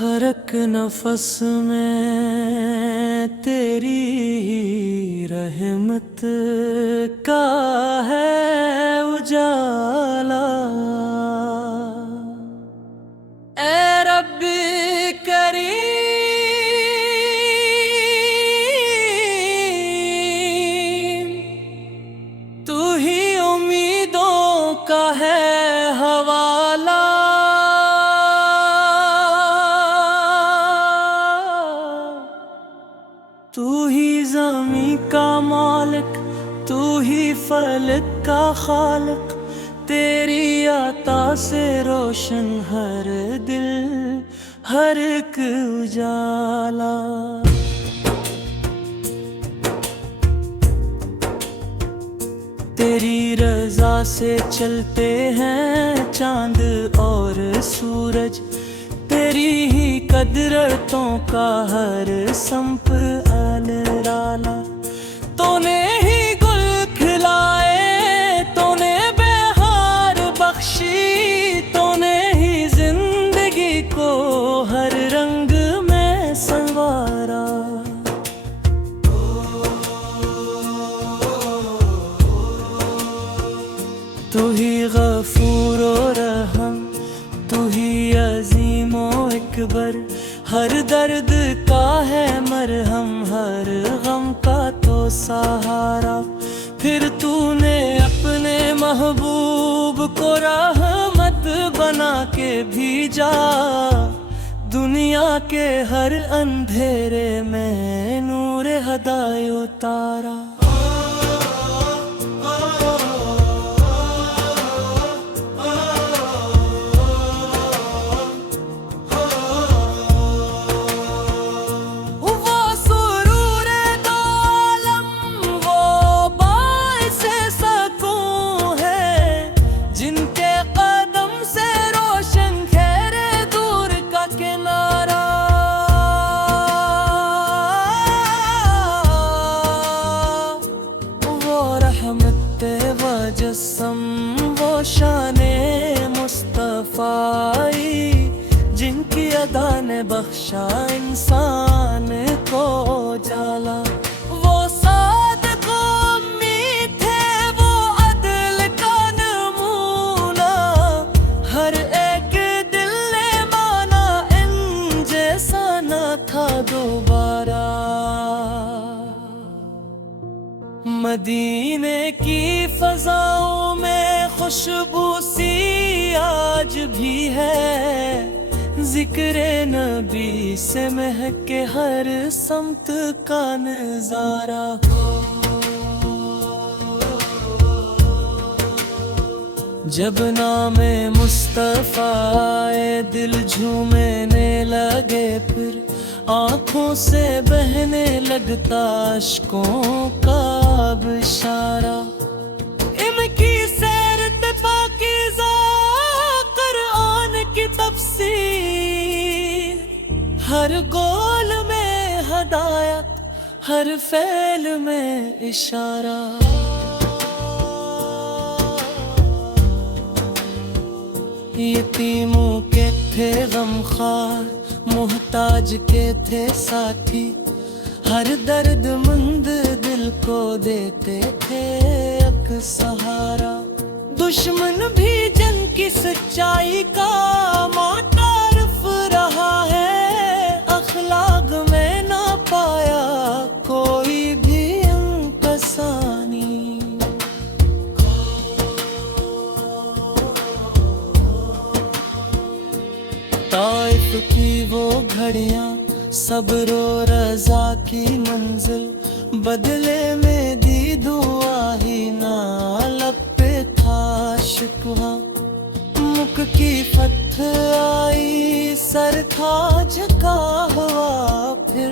ہر ایک نفس میں تیری ہی رحمت کا ہے اجالا۔ اے رب کریم تو ہی امیدوں کا ہے حوالہ۔ تو ہی زمین کا مالک، تو ہی فلک کا خالق، تیری عطا سے روشن ہر دل ہر ایک اجالا۔ تیری رضا سے چلتے ہیں چاند اور سورج، تیری ہی قدرتوں کا ہر سمت الرالا۔ تو نے ہی گل کھلائے، تو نے بہار بخشی، تو نے ہی زندگی کو ہر رنگ میں سنوارا۔ تو ہی غفور و رحم، تو ہی عظیم و اکبر، ہر درد کا ہے مرہم، ہر غم کا تو سہارا۔ پھر تو نے اپنے محبوب کو رحمت بنا کے بھیجا، دنیا کے ہر اندھیرے میں نور ہدایت اتارا۔ مجسم وہ شان مصطفی، جن کی ادا نے بخشا انسان کو جالا۔ وہ صادق و امید تھے، وہ عدل کا نمونہ، ہر ایک دل نے مانا ان جیسا نہ تھا دوبارہ۔ مدینے کی فضاؤں میں خوشبو سی آج بھی ہے، ذکر نبی سے مہک کے ہر سمت کا نظارہ۔ جب نام مصطفیٰ آئے دل جھومنے لگے، پھر آنکھوں سے بہنے لگتا اشکوں کا بشارہ۔ ان کی سیرت پاکیزہ قرآن کی تفسیر، ہر گول میں ہدایت، ہر فعل میں اشارہ۔ یتیموں کے تھے غمخوار، محتاج کے تھے ساتھی، ہر درد مند دل کو دیتے تھے ایک سہارا۔ دشمن بھی جن کی سچائی کا معترف رہا ہے، اخلاق میں نہ پایا کوئی بھی ان کا ثانی۔ طائف کی وہ گھڑیاں صبر و رضا کی منزل، بدلے میں دی دعا ہی نہ لب پہ تھا شکوہ۔ مک کی فتح آئی سر تھا جھکا ہوا، پھر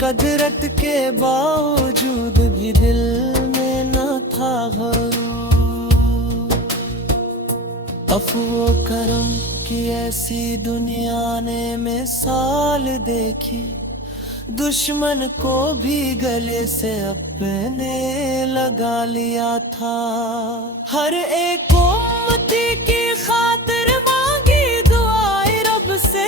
قدرت کے باوجود بھی دل میں نہ تھا غرور۔ عفو و کرم کی ایسی دنیا نے مثال دیکھی، دشمن کو بھی گلے سے اپنے لگا لیا تھا۔ ہر ایک امتی کی خاطر مانگی دعائیں رب سے،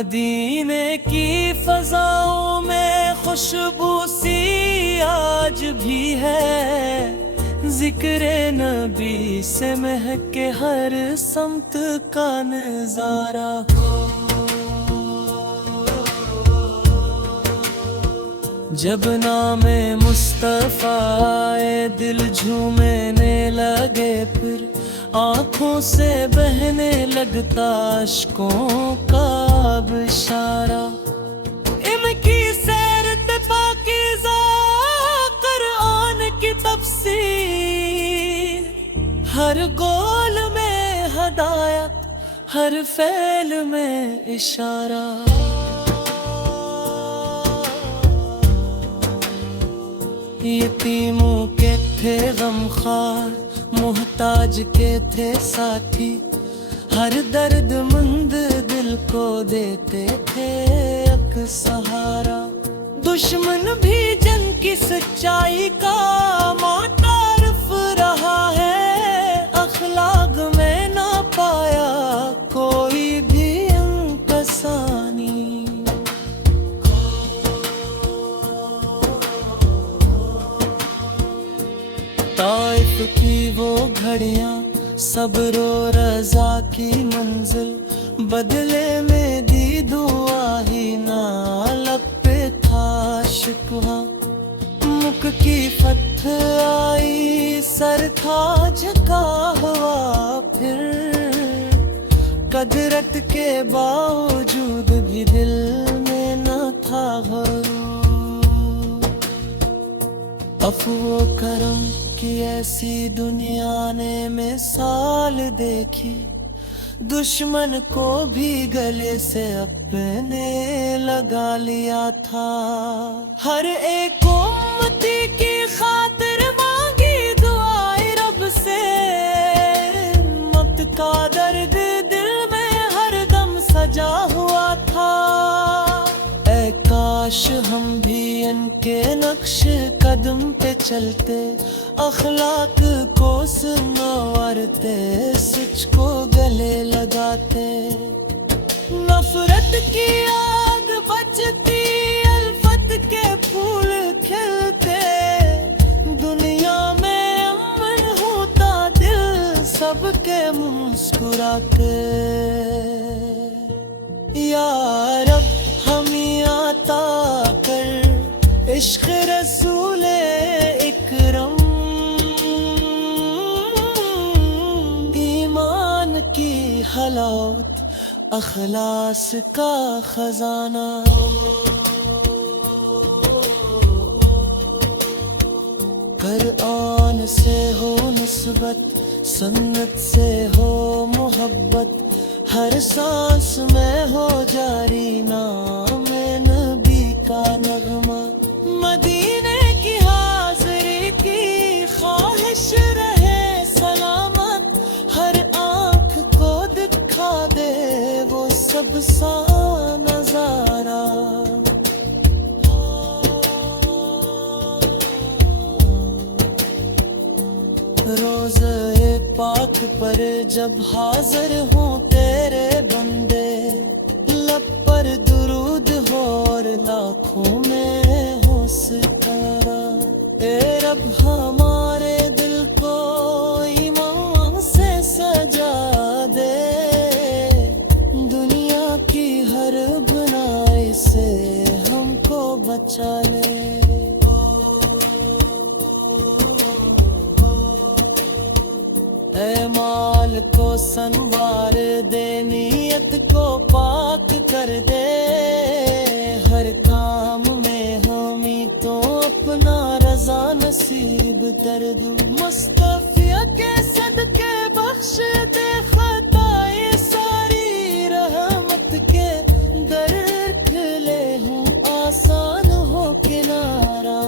مدینے کی فضاؤں میں خوشبو سی آج بھی ہے، ذکر نبی سے مہکے ہر سمت کا نظارہ۔ جب نام مصطفیٰ آئے دل جھومنے لگے، پھر آنکھوں سے بہنے لگتا اشکوں کا اب اشارہ۔ ان کی سیر پاکیزہ قرآن کی تفسیر، ہر گول میں ہدایت، ہر فعل میں اشارہ۔ یتیموں کے تھے غمخوار، محتاج کے تھے ساتھی، ہر درد مند دل کو دیتے تھے ایک سہارا۔ دشمن بھی جن کی سچائی کا معترف رہا ہے، اخلاق میں نہ پایا کوئی بھی انکسانی۔ طائف کی وہ گھڑیاں صبر و رضا کی منزل، بدلے میں دی دعا ہی نہ لب پہ تھا شکوہ۔ مک کی فتح آئی سر تھا جھکا ہوا، پھر قدرت کے باوجود بھی دل میں نہ تھا غرور۔ عفو و کرم کی ایسی دنیا نے مثال دیکھی، دشمن کو بھی گلے سے اپنے لگا لیا تھا۔ ہر ایک امتی کی خاطر مانگی دعائے رب سے، مت کا درد دل میں ہر دم سجا ہوا تھا۔ اے کاش ہم بھی ان کے نقش قدم پہ چلتے، اخلاق کو سنوارتے، سچ کو گلے لگاتے۔ نفرت کی آگ بجھتی، الفت کے پھول کھلتے، دنیا میں امن ہوتا، دل سب کے مسکراتے۔ یا رب ہمیں عطا کر عشق رسول اکرم، ایمان کی حلاوت اخلاص کا خزانہ۔ قرآن سے ہو نسبت، سنت سے ہو محبت، ہر سانس میں ہو جاری نام نبی کا نغمہ۔ مدینے کی حاضری کی خواہش رہے سلامت، ہر آنکھ کو دکھا دے وہ سب سا نظارہ۔ روضہ پاک پر جب حاضر ہوں تیرے بندے، لب پر درود ہو اور لاکھوں میں ہو ستارہ۔ اے رب ہمارے دل کو ایمان سے سجا دے، دنیا کی ہر بنائی سے ہم کو بچا لے۔ اے مال کو سنوار دے، نیت کو پاک کر دے، ہر کام میں ہمیں تو اپنا رضا نصیب کر دو۔ مصطفی کے صدقے بخش دے خطائے ساری، رحمت کے در کھلے ہوں آسان ہو کنارہ۔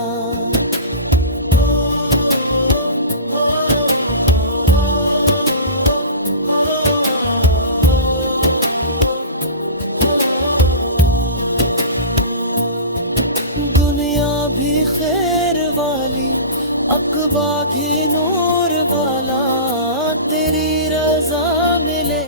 دنیا بھی خیر والی، عقبہ بھی نور والا، تیری رضا ملے۔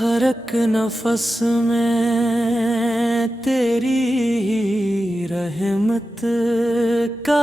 ہر ایک نفس میں تیری رحمت کا